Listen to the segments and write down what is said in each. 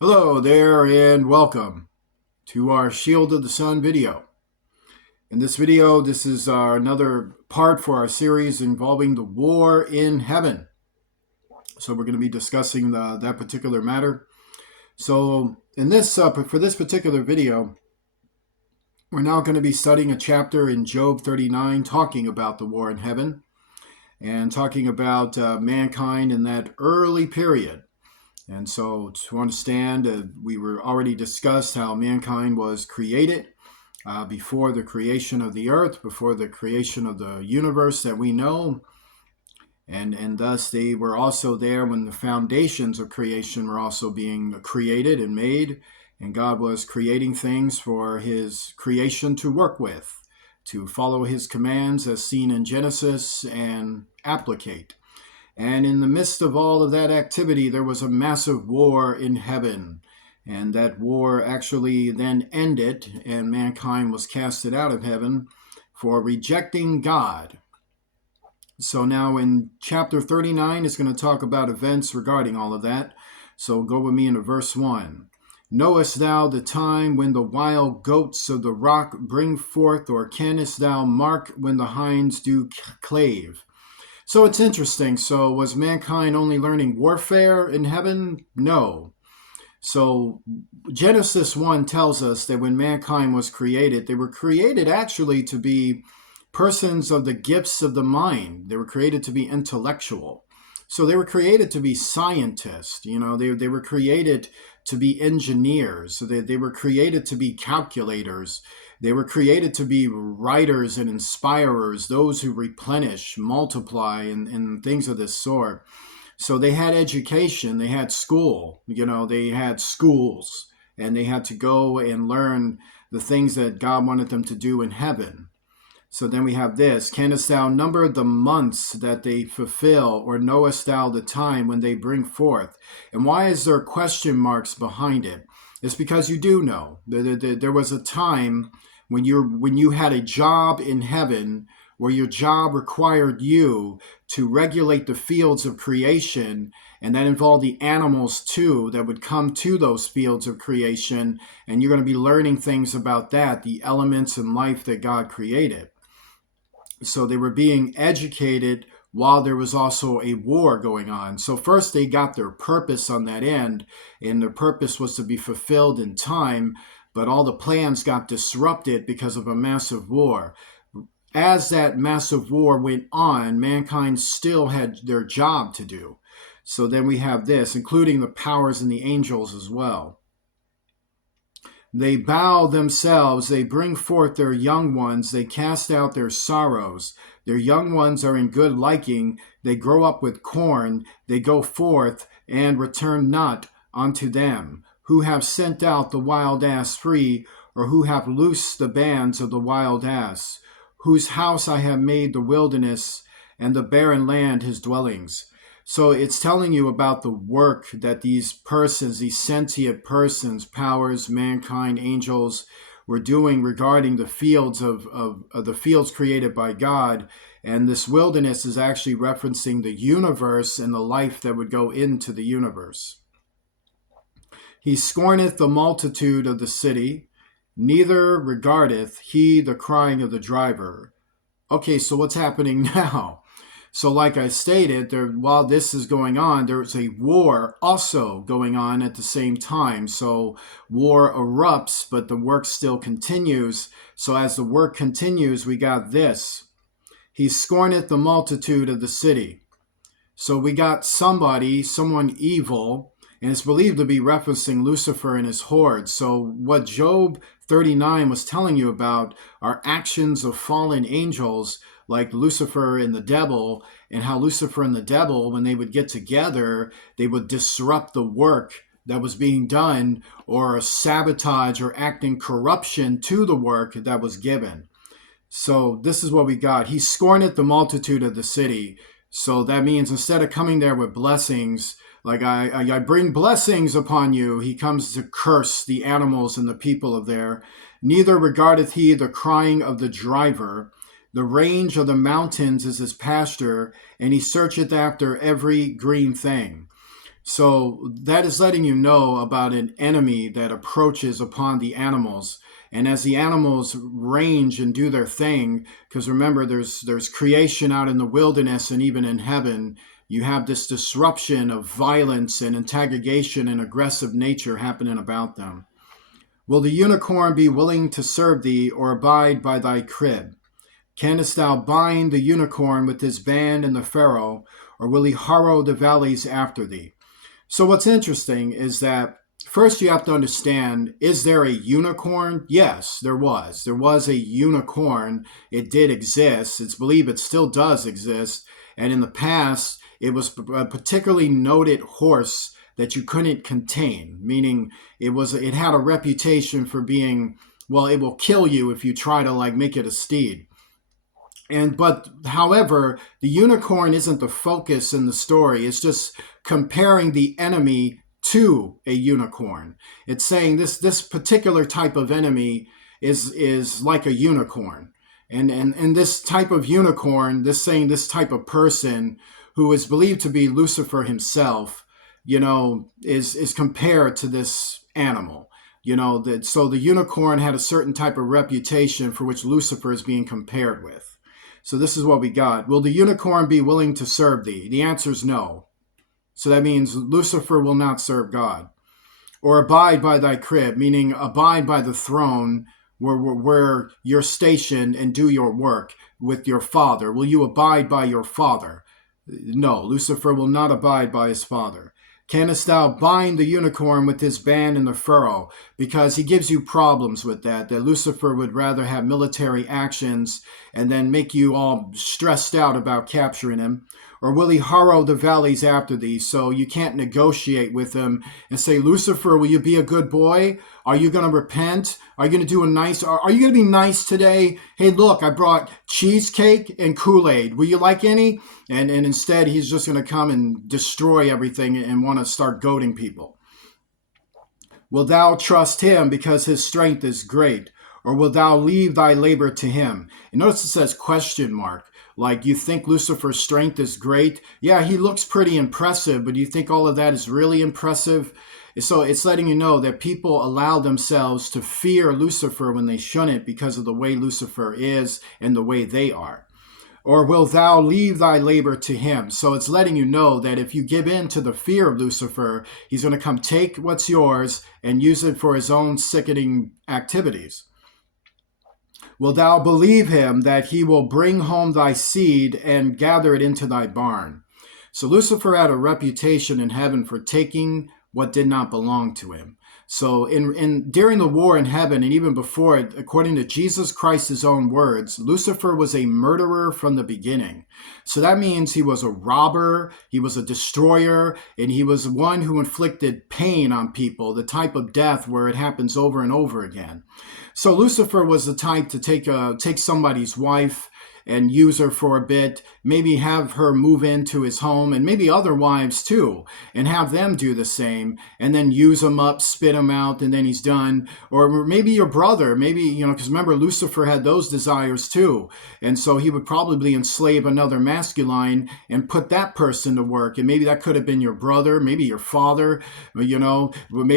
Hello there and welcome to our Shield of the Sun video. In this video, this is another part for our series involving the war in heaven. So we're going to be discussing that particular matter. So in this for this particular video, we're now going to be studying a chapter in Job 39 talking about the war in heaven and talking about mankind in that early period. And so to understand, we were already discussed how mankind was created before the creation of the earth, before the creation of the universe that we know. And thus they were also there when the foundations of creation were also being created and made. And God was creating things for his creation to work with, to follow his commands as seen in Genesis and applicate. And in the midst of all of that activity, there was a massive war in heaven. And that war actually then ended, and mankind was casted out of heaven for rejecting God. So now in chapter 39, it's going to talk about events regarding all of that. So go with me into verse 1. Knowest thou the time when the wild goats of the rock bring forth, or canst thou mark when the hinds do clave? So it's interesting. So was mankind only learning warfare in heaven? No. So Genesis 1 tells us that when mankind was created, they were created actually to be persons of the gifts of the mind. They were created to be intellectual. So they were created to be scientists. They were created to be engineers. So they were created to be calculators. They were created to be writers and inspirers, those who replenish, multiply, and things of this sort. So they had education, they had school, they had schools, and they had to go and learn the things that God wanted them to do in heaven. So then we have this: canst thou number the months that they fulfill, or knowest thou the time when they bring forth? And why is there question marks behind it? It's because you do know. There was a time when you had a job in heaven where your job required you to regulate the fields of creation, and that involved the animals too that would come to those fields of creation, and you're going to be learning things about that, the elements and life that God created. So they were being educated while there was also a war going on. So first they got their purpose on that end, and their purpose was to be fulfilled in time, but all the plans got disrupted because of a massive war. As that massive war went on, mankind still had their job to do. So then we have this, including the powers and the angels as well. They bow themselves, they bring forth their young ones, they cast out their sorrows. Their young ones are in good liking, they grow up with corn, they go forth and return not unto them. Who have sent out the wild ass free, or who have loosed the bands of the wild ass? Whose house I have made the wilderness, and the barren land his dwellings. So it's telling you about the work that these persons, these sentient persons, powers, mankind, angels, were doing regarding the fields of the fields created by God. And this wilderness is actually referencing the universe and the life that would go into the universe. He scorneth the multitude of the city, neither regardeth he the crying of the driver. Okay, so what's happening now? So like I stated, while this is going on, there's a war also going on at the same time. So war erupts, but the work still continues. So as the work continues, we got this. He scorneth the multitude of the city. So we got someone evil, and it's believed to be referencing Lucifer and his horde. So what Job 39 was telling you about are actions of fallen angels like Lucifer and the devil, and how Lucifer and the devil, when they would get together, they would disrupt the work that was being done, or sabotage or act in corruption to the work that was given. So this is what we got. He scorneth the multitude of the city. So that means instead of coming there with blessings, like I bring blessings upon you, he comes to curse the animals and the people of there. Neither regardeth he the crying of the driver. The range of the mountains is his pasture, and he searcheth after every green thing. So that is letting you know about an enemy that approaches upon the animals. And as the animals range and do their thing, because remember, there's creation out in the wilderness and even in heaven, you have this disruption of violence and antagonization and aggressive nature happening about them. Will the unicorn be willing to serve thee or abide by thy crib? Canst thou bind the unicorn with his band in the furrow, or will he harrow the valleys after thee? So what's interesting is that first you have to understand, is there a unicorn? Yes, there was. There was a unicorn. It did exist. It's believed it still does exist. And in the past, it was a particularly noted horse that you couldn't contain, meaning it had a reputation for being, well, it will kill you if you try to like make it a steed. But however, the unicorn isn't the focus in the story. It's just comparing the enemy to a unicorn. It's saying this particular type of enemy is like a unicorn. And this type of unicorn, this type of person who is believed to be Lucifer himself, is compared to this animal. So the unicorn had a certain type of reputation for which Lucifer is being compared with. So this is what we got. Will the unicorn be willing to serve thee? The answer is no. So that means Lucifer will not serve God. Or abide by thy crib, meaning abide by the throne where you're stationed and do your work with your father. Will you abide by your father? No, Lucifer will not abide by his father. Canst thou bind the unicorn with his band in the furrow? Because he gives you problems with that Lucifer would rather have military actions and then make you all stressed out about capturing him. Or will he harrow the valleys after thee? So you can't negotiate with him and say, Lucifer, will you be a good boy? Are you going to repent? Are you going to do are you going to be nice today? Hey, look, I brought cheesecake and Kool-Aid. Will you like any? And instead, he's just going to come and destroy everything and want to start goading people. Will thou trust him because his strength is great? Or will thou leave thy labor to him? And notice it says question mark. Like, you think Lucifer's strength is great? Yeah, he looks pretty impressive, but do you think all of that is really impressive? So it's letting you know that people allow themselves to fear Lucifer when they shouldn't because of the way Lucifer is and the way they are. Or will thou leave thy labor to him? So it's letting you know that if you give in to the fear of Lucifer, he's going to come take what's yours and use it for his own sickening activities. Will thou believe him that he will bring home thy seed and gather it into thy barn? So Lucifer had a reputation in heaven for taking what did not belong to him. So during the war in heaven and even before it, according to Jesus Christ's own words, Lucifer was a murderer from the beginning. So that means he was a robber, he was a destroyer, and he was one who inflicted pain on people, the type of death where it happens over and over again. So Lucifer was the type to take somebody's wife and use her for a bit, maybe have her move into his home, and maybe other wives too, and have them do the same, and then use them up, spit them out, and then he's done. Or maybe your brother, because remember, Lucifer had those desires too, and so he would probably enslave another masculine and put that person to work, and maybe that could have been your brother, maybe your father, maybe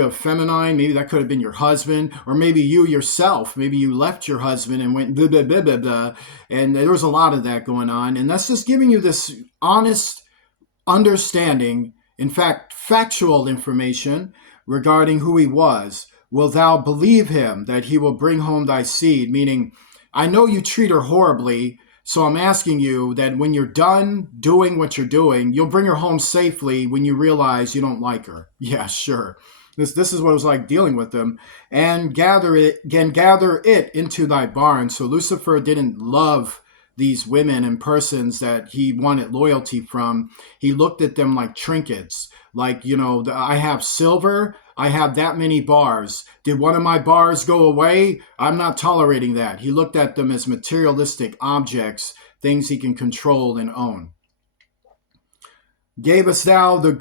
a feminine, maybe that could have been your husband, or maybe you yourself, maybe you left your husband and went blah, blah, blah, blah, blah, and there was a lot of that going on, and that's just giving you this honest understanding, in fact, factual information regarding who he was. Will thou believe him that he will bring home thy seed? Meaning, I know you treat her horribly, so I'm asking you that when you're done doing what you're doing, you'll bring her home safely when you realize you don't like her. Yeah, sure. This is what it was like dealing with them. And gather it into thy barn. So Lucifer didn't love these women and persons that he wanted loyalty from. He looked at them like trinkets. Like, I have silver, I have that many bars. Did one of my bars go away? I'm not tolerating that. He looked at them as materialistic objects, things he can control and own. Gavest thou the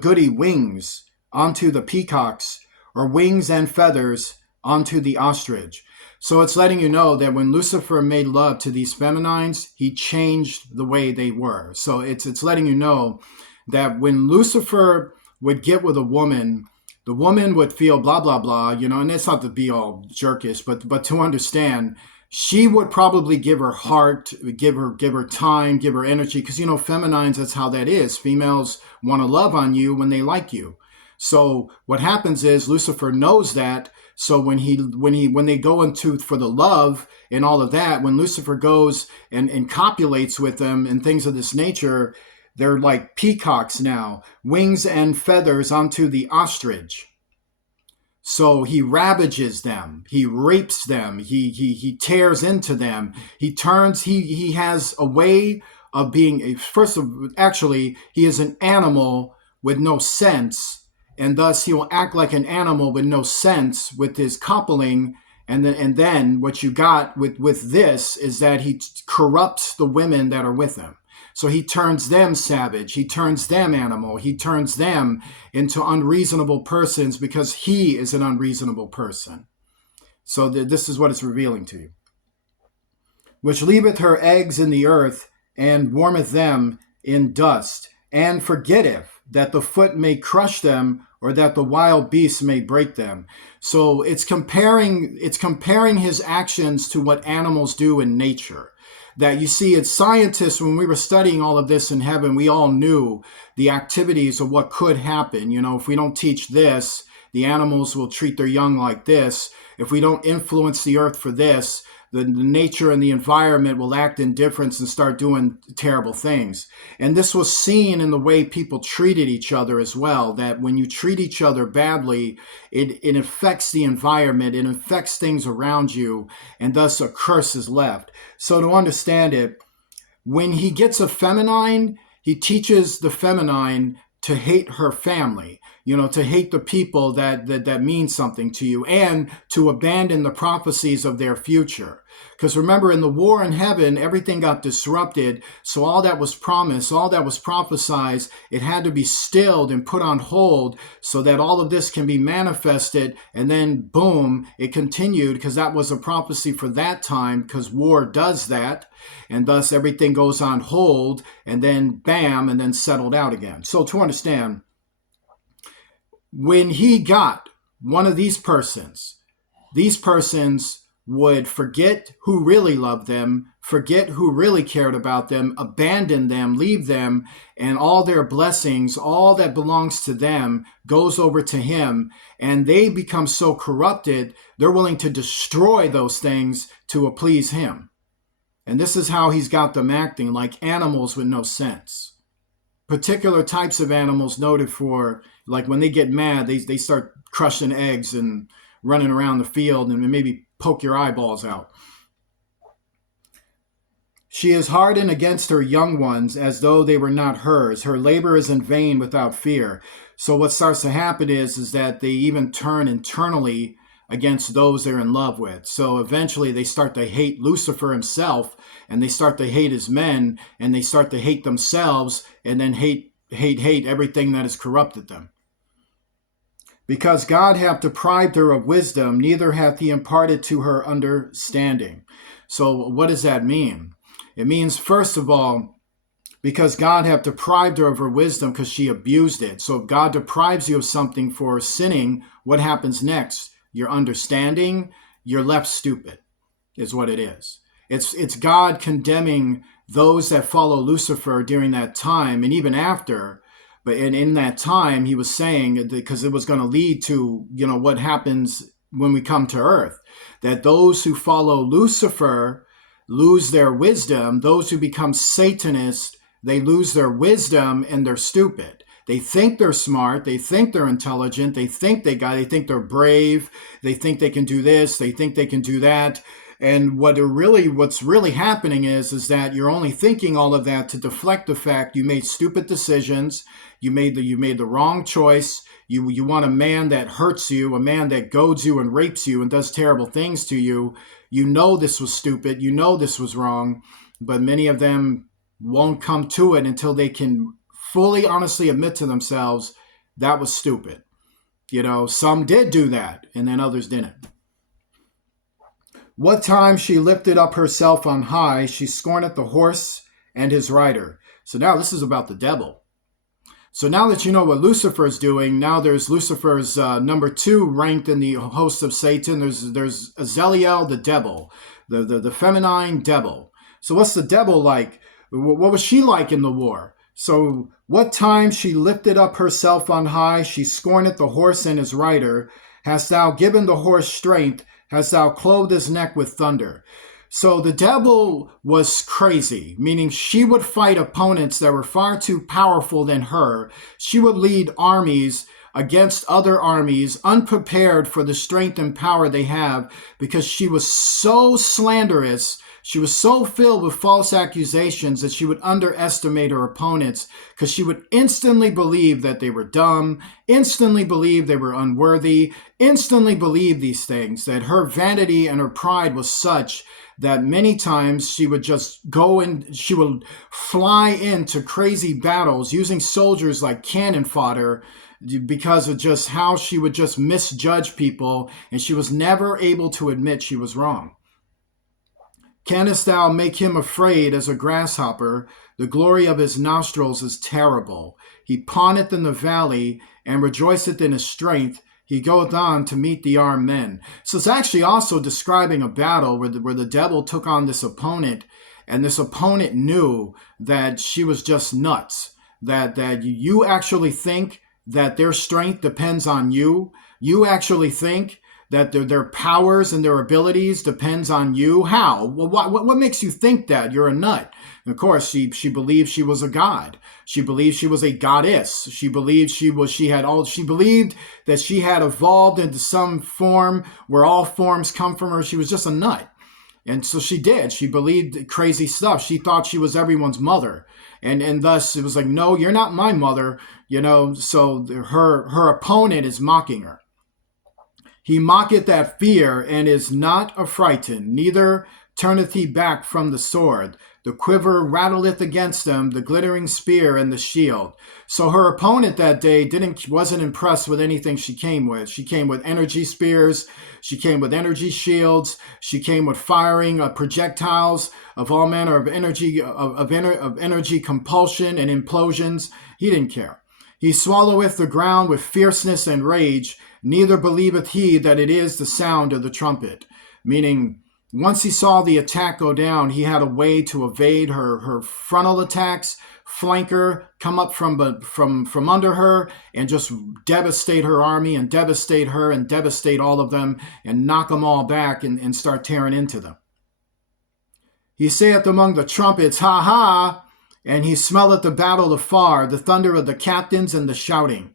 goody wings unto the peacocks, or wings and feathers unto the ostrich? So it's letting you know that when Lucifer made love to these feminines, he changed the way they were. So it's letting you know that when Lucifer would get with a woman, the woman would feel blah blah blah, and it's not to be all jerkish, but to understand, she would probably give her heart, give her time, give her energy, because feminines, that's how that is. Females want to love on you when they like you. So what happens is Lucifer knows that. So when they go into for the love and all of that, when Lucifer goes and copulates with them and things of this nature, they're like peacocks now, wings and feathers onto the ostrich. So he ravages them, he rapes them, he tears into them, he has a way of being he is an animal with no sense, and thus he will act like an animal with no sense with his coupling. And then what you got with this is that he corrupts the women that are with him. So he turns them savage, he turns them animal, he turns them into unreasonable persons because he is an unreasonable person. So this is what it's revealing to you. Which leaveth her eggs in the earth, and warmeth them in dust, and forgetteth that the foot may crush them, or that the wild beasts may break them. So it's comparing his actions to what animals do in nature. That you see, as scientists, when we were studying all of this in heaven, we all knew the activities of what could happen. If we don't teach this, the animals will treat their young like this. If we don't influence the earth for this, the nature and the environment will act in difference and start doing terrible things. And this was seen in the way people treated each other as well, that when you treat each other badly, it affects the environment, it affects things around you, and thus a curse is left. So to understand it, when he gets a feminine, he teaches the feminine to hate her family, to hate the people that mean something to you, and to abandon the prophecies of their future. Because remember, in the war in heaven, everything got disrupted. So all that was promised, all that was prophesied, it had to be stilled and put on hold so that all of this can be manifested. And then boom, it continued, because that was a prophecy for that time, because war does that. And thus everything goes on hold, and then bam, and then settled out again. So to understand, when he got one of these persons would forget who really loved them, forget who really cared about them, abandon them, leave them, and all their blessings, all that belongs to them, goes over to him, and they become so corrupted, they're willing to destroy those things to please him. And this is how he's got them acting like animals with no sense. Particular types of animals noted for, like when they get mad, they start crushing eggs and running around the field and maybe poke your eyeballs out. She is hardened against her young ones as though they were not hers. Her labor is in vain without fear. So what starts to happen is that they even turn internally against those they're in love with. So eventually they start to hate Lucifer himself, and they start to hate his men, and they start to hate themselves, and then hate everything that has corrupted them. Because God hath deprived her of wisdom, neither hath he imparted to her understanding. So what does that mean? It means, first of all, because God hath deprived her of her wisdom because she abused it. So if God deprives you of something for sinning, what happens next? Your understanding, you're left stupid, is what it is. It's God condemning those that follow Lucifer during that time and even after. But in that time, he was saying, because it was going to lead to, what happens when we come to earth, that those who follow Lucifer lose their wisdom. Those who become Satanists, they lose their wisdom and they're stupid. They think they're smart. They think they're intelligent. They think they think they're brave. They think they can do this. They think they can do that. And what's really happening is that you're only thinking all of that to deflect the fact you made stupid decisions. You made the wrong choice. You want a man that hurts you, a man that goads you and rapes you and does terrible things to you. You know this was stupid. You know this was wrong. But many of them won't come to it until they can fully, honestly admit to themselves that was stupid. Some did do that, and then others didn't. What time she lifted up herself on high, she scorneth the horse and his rider. So now this is about the devil. So now that you know what Lucifer is doing, now there's Lucifer's number 2 ranked in the host of Satan. There's Azrael, the devil, the feminine devil. So what's the devil like? What was she like in the war? So what time she lifted up herself on high, she scorneth the horse and his rider. Hast thou given the horse strength? Hast thou clothed his neck with thunder? So the devil was crazy, meaning she would fight opponents that were far too powerful than her. She would lead armies against other armies, unprepared for the strength and power they have, because she was so slanderous. She was so filled with false accusations that she would underestimate her opponents, because she would instantly believe that they were dumb, instantly believe they were unworthy, instantly believe these things, that her vanity and her pride was such that many times she would just go and she would fly into crazy battles using soldiers like cannon fodder, because of just how she would just misjudge people, and she was never able to admit she was wrong. Canst thou make him afraid as a grasshopper? The glory of his nostrils is terrible. He pawneth in the valley, and rejoiceth in his strength. He goeth on to meet the armed men. So it's actually also describing a battle where the devil took on this opponent, and this opponent knew that she was just nuts, that you actually think that their strength depends on you. You actually think that their powers and their abilities depends on you. How? Well, what makes you think that? You're a nut. And of course, she believed she was a god. She believed she was a goddess. She believed she believed that she had evolved into some form where all forms come from her. She was just a nut. And so she did. She believed crazy stuff. She thought she was everyone's mother. And thus it was like, no, you're not my mother, so her opponent is mocking her. He mocketh at fear, and is not affrighted, neither turneth he back from the sword. The quiver rattleth against them, the glittering spear and the shield. So her opponent that day wasn't impressed with anything she came with. She came with energy spears, she came with energy shields, she came with firing projectiles of all manner of energy, of energy compulsion and implosions. He didn't care. He swalloweth the ground with fierceness and rage, neither believeth he that it is the sound of the trumpet. Meaning, once he saw the attack go down, he had a way to evade her frontal attacks, flank her, come up from under her, and just devastate her army, and devastate her, and devastate all of them, and knock them all back, and start tearing into them. He saith among the trumpets, ha ha, and he smelleth the battle afar, the thunder of the captains and the shouting.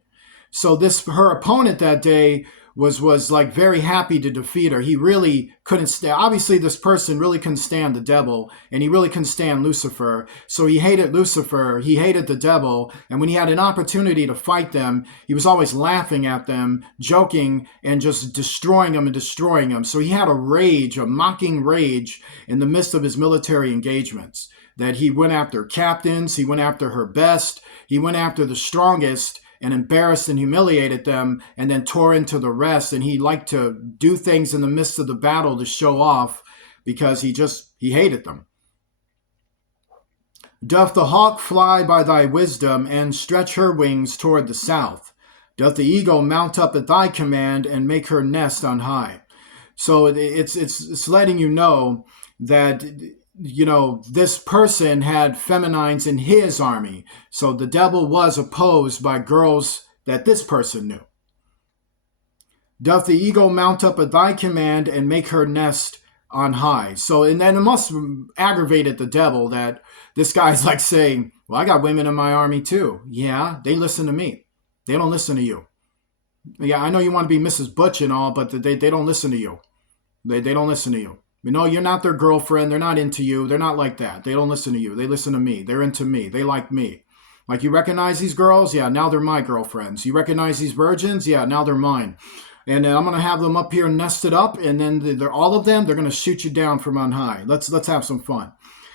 So her opponent that day was like very happy to defeat her. He really couldn't stand, obviously this person really couldn't stand the devil, and he really couldn't stand Lucifer. So he hated Lucifer, he hated the devil, and when he had an opportunity to fight them, he was always laughing at them, joking, and just destroying them. So he had a rage, a mocking rage in the midst of his military engagements, that he went after captains, he went after her best, he went after the strongest, and embarrassed and humiliated them, and then tore into the rest. And he liked to do things in the midst of the battle to show off, because he hated them. Doth the hawk fly by thy wisdom, and stretch her wings toward the south? Doth the eagle mount up at thy command, and make her nest on high? So it's letting you know that this person had feminines in his army. So the devil was opposed by girls that this person knew. Doth the eagle mount up at thy command, and make her nest on high? So, and then it must have aggravated the devil that this guy's like saying, well, I got women in my army too. Yeah, they listen to me. They don't listen to you. Yeah, I know you want to be Mrs. Butch and all, but they don't listen to you. They don't listen to you. You're not their girlfriend. They're not into you. They're not like that. They don't listen to you. They listen to me. They're into me. They like me. Like, you recognize these girls? Yeah, now they're my girlfriends. You recognize these virgins? Yeah, now they're mine. And I'm going to have them up here nested up, and then all of them, they're going to shoot you down from on high. Let's have some fun.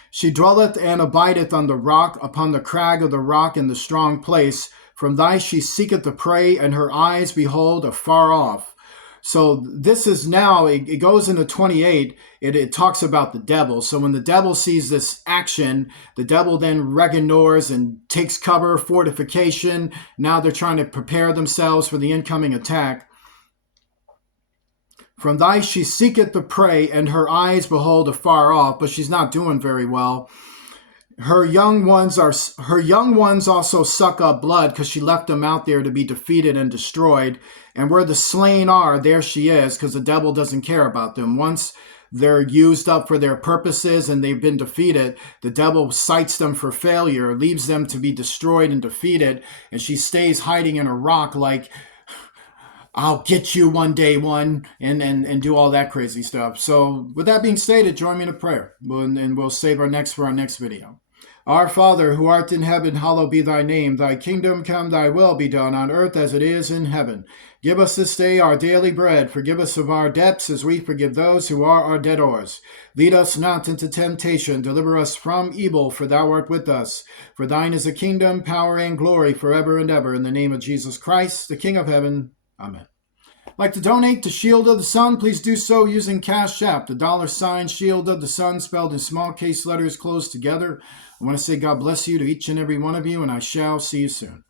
She dwelleth and abideth on the rock, upon the crag of the rock in the strong place. From thy she seeketh the prey, and her eyes behold afar off. So this is now, it goes into 28, it talks about the devil. So when the devil sees this action, the devil then reconnoiters and takes cover, fortification. Now they're trying to prepare themselves for the incoming attack. From thy she seeketh the prey, and her eyes behold afar off, but she's not doing very well. Her young ones also suck up blood because she left them out there to be defeated and destroyed. And where the slain are, there she is, because the devil doesn't care about them. Once they're used up for their purposes and they've been defeated, the devil cites them for failure, leaves them to be destroyed and defeated, and she stays hiding in a rock like, I'll get you one day, and do all that crazy stuff. So with that being stated, join me in a prayer, and we'll save our next for our next video. Our Father, who art in heaven, hallowed be thy name. Thy kingdom come, thy will be done on earth as it is in heaven. Give us this day our daily bread. Forgive us of our debts as we forgive those who are our debtors. Lead us not into temptation. Deliver us from evil, for thou art with us. For thine is the kingdom, power, and glory forever and ever. In the name of Jesus Christ, the King of heaven. Amen. Like to donate to Shield of the Sun, please do so using Cash App, the $ Shield of the Sun, spelled in small case letters closed together. I want to say God bless you to each and every one of you, and I shall see you soon.